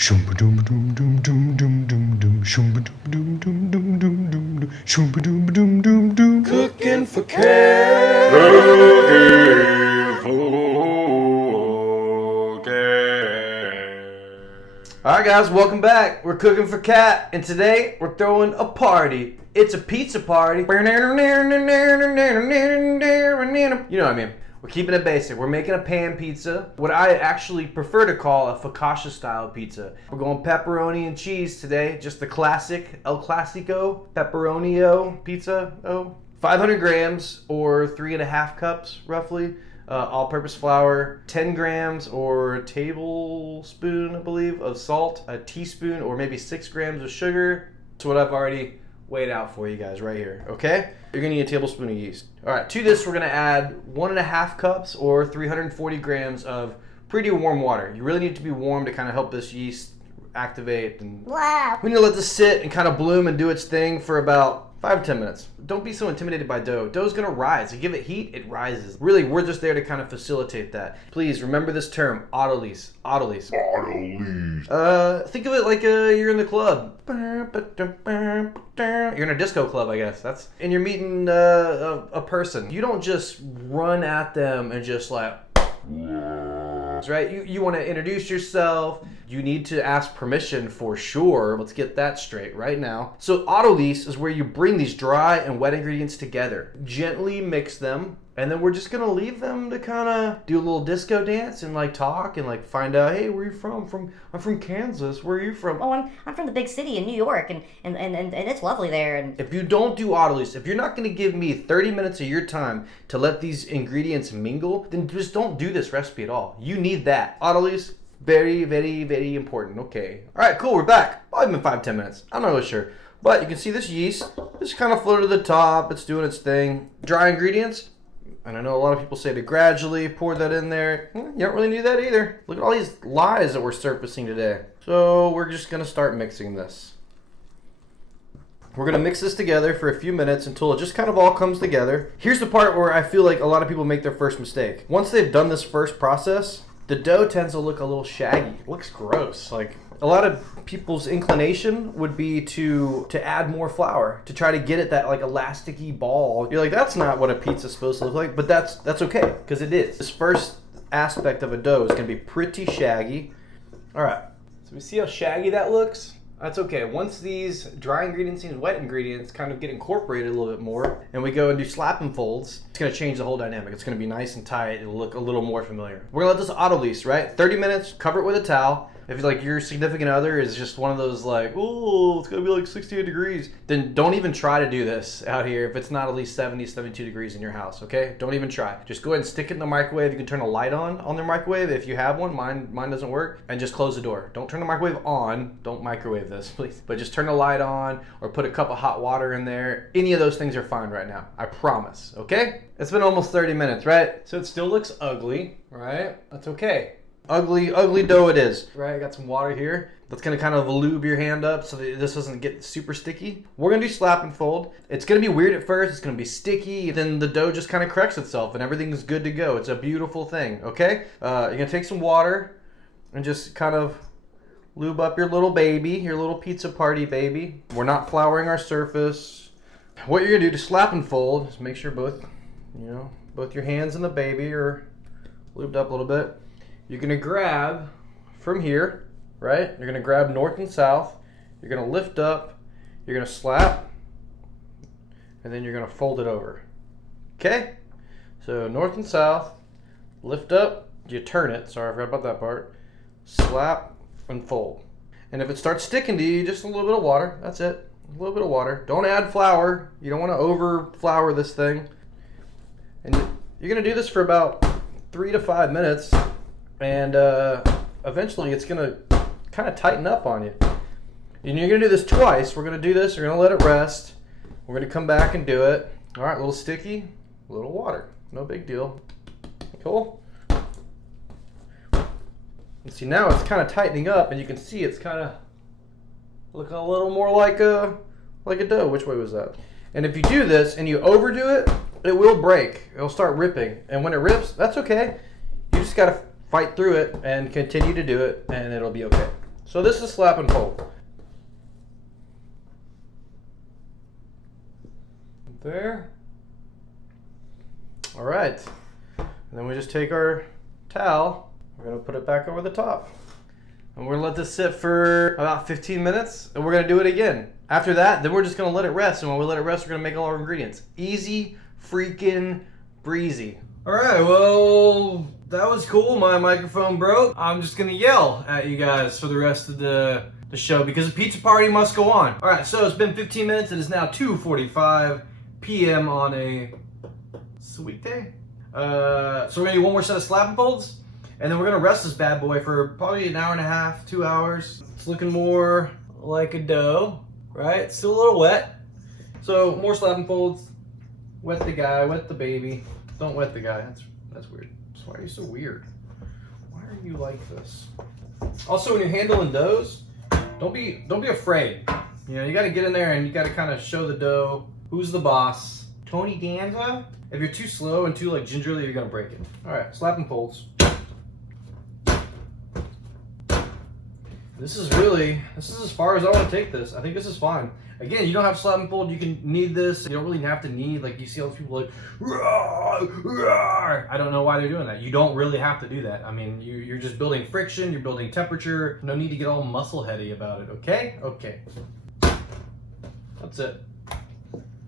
Cooking for Cat. Alright guys, welcome back. We're cooking for Cat, and today we're throwing a party. It's a pizza party. You know what I mean. We're keeping it basic. We're making a pan pizza. What I actually prefer to call a Focaccia style pizza. We're going pepperoni and cheese today. Just the classic El Clasico pepperonio pizza. 500 grams or 3.5 cups roughly. All-purpose flour, 10 grams or a tablespoon, I believe, of salt, a teaspoon or maybe 6 grams of sugar. That's what I've already weighed out for you guys right here, okay? You're gonna need a tablespoon of yeast. All right, to this we're gonna add 1.5 cups or 340 grams of pretty warm water. You really need to be warm to kind of help this yeast activate. And wow. We need to let this sit and kind of bloom and do its thing for about 5 to 10 minutes. Don't be so intimidated by dough. Dough's gonna rise. You give it heat, it rises. Really, we're just there to kind of facilitate that. Please remember this term, autolyse. Autolyse. Autolyse. Think of it like you're in the club. You're in a disco club, I guess. And you're meeting a person. You don't just run at them and just like, right? You want to introduce yourself. You need to ask permission for sure. Let's get that straight right now. So autolyse is where you bring these dry and wet ingredients together. Gently mix them, and then we're just gonna leave them to kind of do a little disco dance and like talk and like find out, hey, where are you from? I'm from Kansas. Where are you from? Oh, I'm from the big city in New York, and it's lovely there. And if you don't do autolyse, if you're not gonna give me 30 minutes of your time to let these ingredients mingle, then just don't do this recipe at all. You need that. Autolyse, very, very, very important. Okay. All right, cool. We're back. Probably been 5-10 minutes. I'm not really sure. But you can see this yeast. This kind of floated to the top. It's doing its thing. Dry ingredients. And I know a lot of people say to gradually pour that in there. You don't really need that either. Look at all these lies that we're surfacing today. So we're just going to start mixing this. We're going to mix this together for a few minutes until it just kind of all comes together. Here's the part where I feel like a lot of people make their first mistake. Once they've done this first process, the dough tends to look a little shaggy. It looks gross. Like a lot of people's inclination would be to add more flour to try to get it that like elasticy ball. You're like, that's not what a pizza's supposed to look like, but that's okay because it is. This first aspect of a dough is going to be pretty shaggy. All right. So we see how shaggy that looks. That's okay. Once these dry ingredients and wet ingredients kind of get incorporated a little bit more and we go and do slap and folds, it's going to change the whole dynamic. It's going to be nice and tight. It'll look a little more familiar. We're going to let this autolyse, right? 30 minutes, cover it with a towel. If like your significant other is just one of those like, oh, it's going to be like 68 degrees, then don't even try to do this out here if it's not at least 70, 72 degrees in your house, okay? Don't even try. Just go ahead and stick it in the microwave. You can turn a light on the microwave if you have one. Mine doesn't work. And just close the door. Don't turn the microwave on. Don't microwave this, please. But just turn the light on or put a cup of hot water in there. Any of those things are fine right now. I promise, okay? It's been almost 30 minutes, right? So it still looks ugly, right? That's okay. Ugly dough it is. Right, I got some water here. That's gonna kind of lube your hand up so that this doesn't get super sticky. We're gonna do slap and fold. It's gonna be weird at first, it's gonna be sticky, then the dough just kind of corrects itself and everything's good to go. It's a beautiful thing, okay? You're gonna take some water and just kind of lube up your little baby, your little pizza party baby. We're not flouring our surface. What you're gonna do to slap and fold is make sure both your hands and the baby are lubed up a little bit. You're gonna grab from here, right? You're gonna grab north and south. You're gonna lift up, you're gonna slap, and then you're gonna fold it over. Okay? So north and south, lift up, you turn it. Sorry, I forgot about that part. Slap and fold. And if it starts sticking to you, just a little bit of water. That's it. A little bit of water. Don't add flour. You don't want to over flour this thing. And you're gonna do this for about 3 to 5 minutes. And eventually it's gonna kind of tighten up on you. And you're gonna do this twice. We're gonna do this, we're gonna let it rest. We're gonna come back and do it. All right, a little sticky, a little water. No big deal. Cool. And see, now it's kind of tightening up and you can see it's kind of looking a little more like a dough. Which way was that? And if you do this and you overdo it, it will break. It'll start ripping. And when it rips, that's okay. You just gotta fight through it and continue to do it and it'll be okay. So this is slap and pull. There. All right. And then we just take our towel. We're gonna put it back over the top. And we're gonna let this sit for about 15 minutes, and we're gonna do it again. After that, then we're just gonna let it rest, and when we let it rest, we're gonna make all our ingredients. Easy freaking breezy. All right, well, that was cool. My microphone broke. I'm just gonna yell at you guys for the rest of the show because the pizza party must go on. All right, so it's been 15 minutes. It is now 2:45 p.m. on a sweet day. So we're gonna do one more set of slap and folds, and then we're gonna rest this bad boy for probably an hour and a half, 2 hours. It's looking more like a dough, right? It's still a little wet. So more slap and folds. Wet the guy, wet the baby. Don't wet the guy. That's weird. So why are you so weird? Why are you like this? Also, when you're handling doughs, don't be afraid. You know, you got to get in there and you got to kind of show the dough who's the boss. Tony Danza. If you're too slow and too like gingerly, you're gonna break it. All right, slap and folds. This is as far as I want to take this. I think this is fine. Again, you don't have slap and fold. You can knead this. You don't really have to knead. Like you see all those people like, rawr, rawr. I don't know why they're doing that. You don't really have to do that. I mean, you're just building friction. You're building temperature. No need to get all muscle heady about it. Okay? Okay. That's it.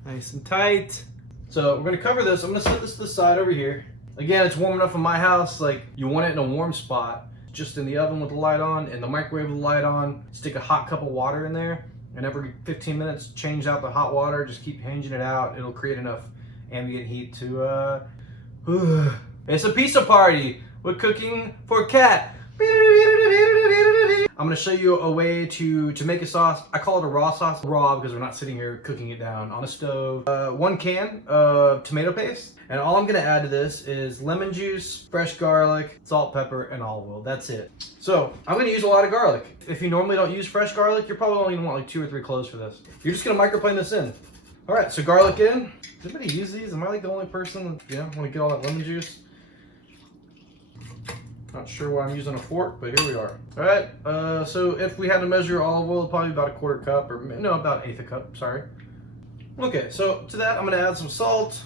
Nice and tight. So we're gonna cover this. I'm gonna set this to the side over here. Again, it's warm enough in my house. Like you want it in a warm spot. Just in the oven with the light on, in the microwave with the light on. Stick a hot cup of water in there, and every 15 minutes change out the hot water. Just keep changing it out. It'll create enough ambient heat to it's a pizza party. We're cooking for cat. I'm gonna show you a way to make a sauce. I call it a raw sauce. Raw because we're not sitting here cooking it down on a stove. 1 can of tomato paste. And all I'm gonna add to this is lemon juice, fresh garlic, salt, pepper, and olive oil. That's it. So I'm gonna use a lot of garlic. If you normally don't use fresh garlic, you're probably only gonna want like 2 or 3 cloves for this. You're just gonna microplane this in. All right, so garlic in. Does anybody use these? Am I like the only person that, want to get all that lemon juice? Not sure why I'm using a fork, but here we are. All right, so if we had to measure olive oil, probably about 1/4 cup, or no, about 1/8 cup, sorry. Okay, so to that, I'm gonna add some salt.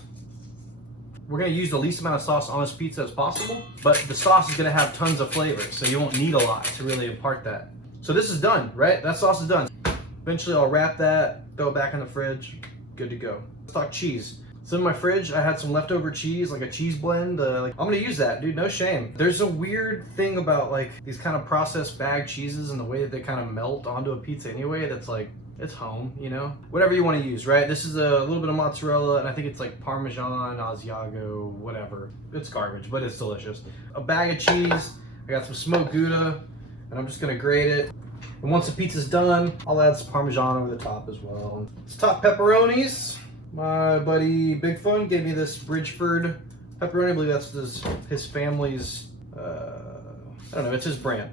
We're gonna use the least amount of sauce on this pizza as possible, but the sauce is gonna have tons of flavor, so you won't need a lot to really impart that. So this is done, right? That sauce is done. Eventually I'll wrap that, throw it back in the fridge, good to go. Let's talk cheese. So in my fridge, I had some leftover cheese, like a cheese blend. I'm gonna use that, dude, no shame. There's a weird thing about like these kind of processed bag cheeses and the way that they kind of melt onto a pizza anyway, that's like, it's home, Whatever you want to use, right? This is a little bit of mozzarella, and I think it's like Parmesan, Asiago, whatever. It's garbage, but it's delicious. A bag of cheese. I got some smoked Gouda, and I'm just gonna grate it. And once the pizza's done, I'll add some Parmesan over the top as well. Let's top pepperonis. My buddy Big Fun gave me this Bridgeford pepperoni. I believe that's his family's, I don't know, it's his brand.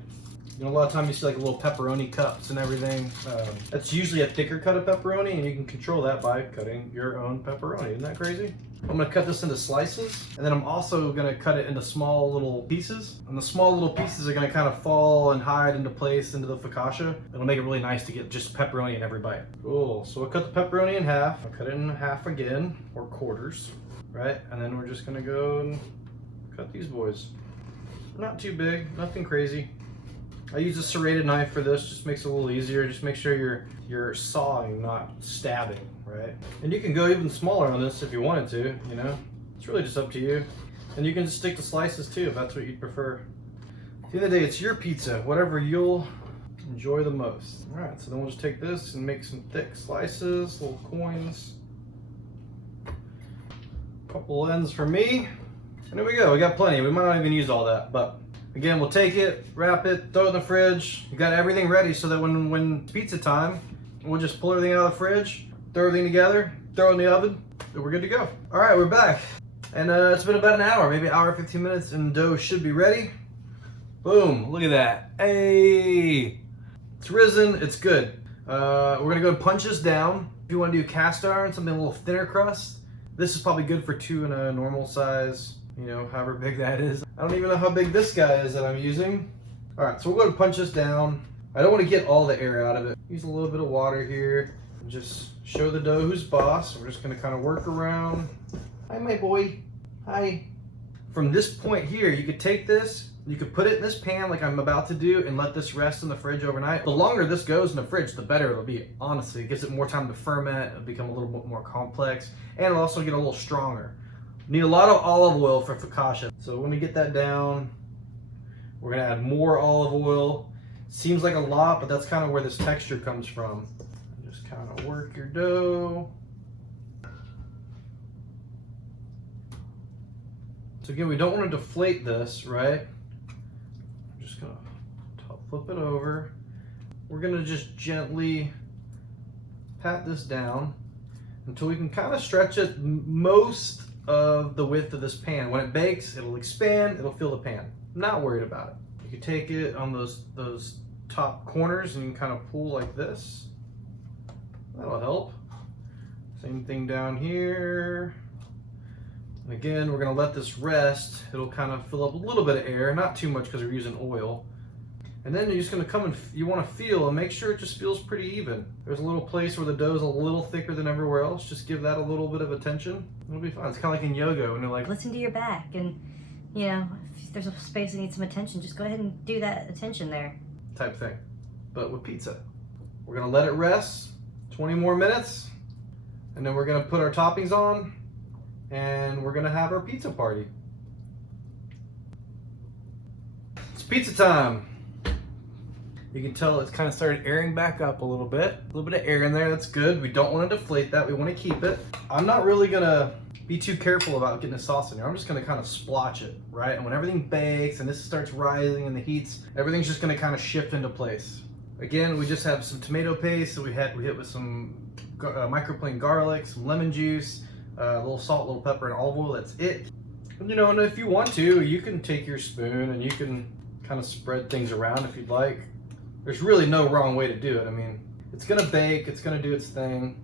A lot of times you see like little pepperoni cups and everything. That's usually a thicker cut of pepperoni, and you can control that by cutting your own pepperoni. Isn't that crazy? I'm gonna cut this into slices, and then I'm also gonna cut it into small little pieces. And the small little pieces are gonna kind of fall and hide into place into the focaccia. It'll make it really nice to get just pepperoni in every bite. Cool, so I'll cut the pepperoni in half. I'll cut it in half again, or quarters, right? And then we're just gonna go and cut these boys. Not too big, nothing crazy. I use a serrated knife for this, just makes it a little easier. Just make sure you're sawing, not stabbing, right? And you can go even smaller on this if you wanted to, It's really just up to you. And you can just stick to slices too, if that's what you'd prefer. At the end of the day, it's your pizza, whatever you'll enjoy the most. All right, so then we'll just take this and make some thick slices, little coins. Couple ends for me. And there we go, we got plenty. We might not even use all that, but again, we'll take it, wrap it, throw it in the fridge. We got everything ready so that when it's pizza time, we'll just pull everything out of the fridge, throw everything together, throw it in the oven, and we're good to go. All right, we're back. And it's been about an hour, maybe an hour, 15 minutes, and the dough should be ready. Boom, look at that. Hey, it's risen, it's good. We're gonna go and punch this down. If you wanna do cast iron, something a little thinner crust, this is probably good for 2 in a normal size. However big that is. I don't even know how big this guy is that I'm using. All right, so we're going to punch this down. I don't want to get all the air out of it. Use a little bit of water here. Just show the dough who's boss. We're just going to kind of work around. Hi, my boy. Hi. From this point here, you could take this, you could put it in this pan like I'm about to do and let this rest in the fridge overnight. The longer this goes in the fridge, the better it'll be. Honestly, it gives it more time to ferment, it'll become a little bit more complex, and it'll also get a little stronger. Need a lot of olive oil for focaccia. So when we get that down, we're gonna add more olive oil. Seems like a lot, but that's kind of where this texture comes from. Just kind of work your dough. So again, we don't want to deflate this, right? I'm just gonna flip it over. We're gonna just gently pat this down until we can kind of stretch it most of the width of this pan. When it bakes, it'll expand, it'll fill the pan. I'm not worried about it. You can take it on those top corners and you can kind of pull like this. That'll help. Same thing down here. Again, we're going to let this rest. It'll kind of fill up a little bit of air, not too much because we're using oil. And then you're just going to come and you want to feel and make sure it just feels pretty even. There's a little place where the dough is a little thicker than everywhere else. Just give that a little bit of attention. It'll be fine. It's kind of like in yoga when you're like, Listen to your back, and you know, if there's a space that needs some attention, just go ahead and do that attention there. type thing, but with pizza. We're going to let it rest 20 more minutes, and then we're going to put our toppings on, and we're going to have our pizza party. It's pizza time. You can tell it's kind of started airing back up a little bit. A little bit of air in there, that's good. We don't want to deflate that, we want to keep it. I'm not really going to be too careful about getting the sauce in there. I'm just going to kind of splotch it, right? And when everything bakes and this starts rising and the heats, everything's just going to kind of shift into place. Again, we just have some tomato paste that we hit with some microplane garlic, some lemon juice, a little salt, a little pepper, and olive oil. That's it. And, you know, and if you want to, you can take your spoon and you can kind of spread things around if you'd like. There's really no wrong way to do it. I mean, it's gonna bake, it's gonna do its thing,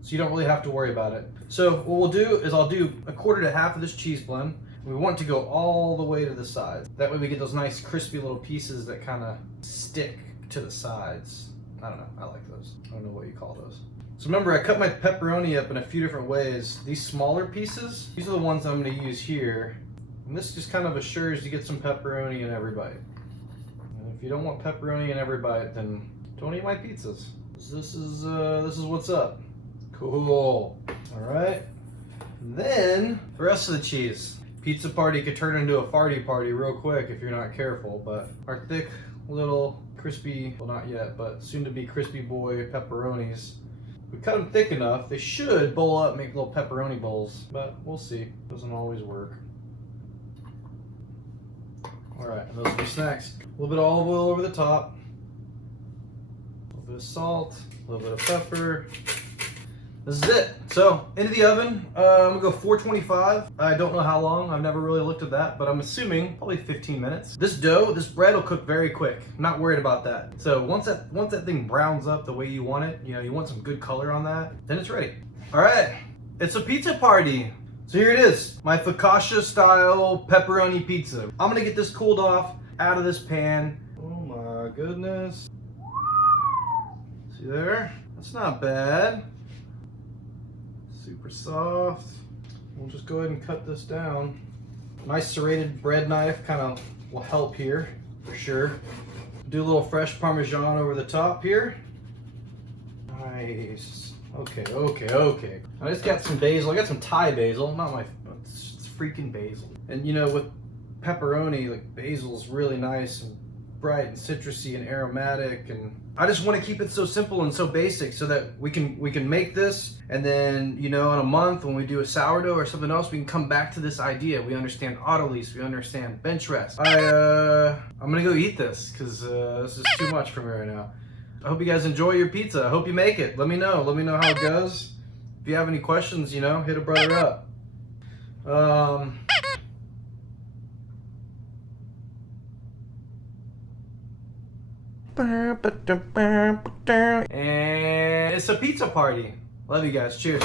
so you don't really have to worry about it. So what we'll do is I'll do a quarter to half of this cheese blend. We want it to go all the way to the sides. That way we get those nice crispy little pieces that kind of stick to the sides. I don't know, I like those. I don't know what you call those. So remember, I cut my pepperoni up in a few different ways. These smaller pieces, these are the ones I'm gonna use here. And this just kind of assures you get some pepperoni in every bite. And if you don't want pepperoni in every bite, then don't eat my pizzas. This is what's up. Cool. All right. Then the rest of the cheese. Pizza party could turn into a farty party real quick if you're not careful. But our thick little crispy, well not yet, but soon to be crispy boy pepperonis. We cut them thick enough. They should bowl up, make little pepperoni bowls, but we'll see. Doesn't always work. All right, and those are the snacks. A little bit of olive oil over the top. A little bit of salt, a little bit of pepper. This is it. So, into the oven. I'm gonna go 425. I don't know how long. I've never really looked at that, but I'm assuming probably 15 minutes. This dough, this bread will cook very quick. I'm not worried about that. So once that thing browns up the way you want it, you know, you want some good color on that, then it's ready. All right, it's a pizza party. So here it is, my Focaccia style pepperoni pizza. I'm gonna get this cooled off out of this pan. Oh my goodness. See there? That's not bad. Super soft. We'll just go ahead and cut this down. Nice serrated bread knife kind of will help here for sure. Do a little fresh Parmesan over the top here. Nice. Okay. I just got some basil. I got some Thai basil, not my, it's freaking basil. And you know, with pepperoni, like basil is really nice and bright and citrusy and aromatic, and I just want to keep it so simple and so basic so that we can make this, and then, you know, in a month when we do a sourdough or something else, we can come back to this idea. We understand autolyse, we understand bench rest. I'm gonna go eat this because this is too much for me right now. I hope you guys enjoy your pizza. I hope you make it. Let me know how it goes. If you have any questions, you know, hit a brother up. And it's a pizza party. Love you guys. Cheers.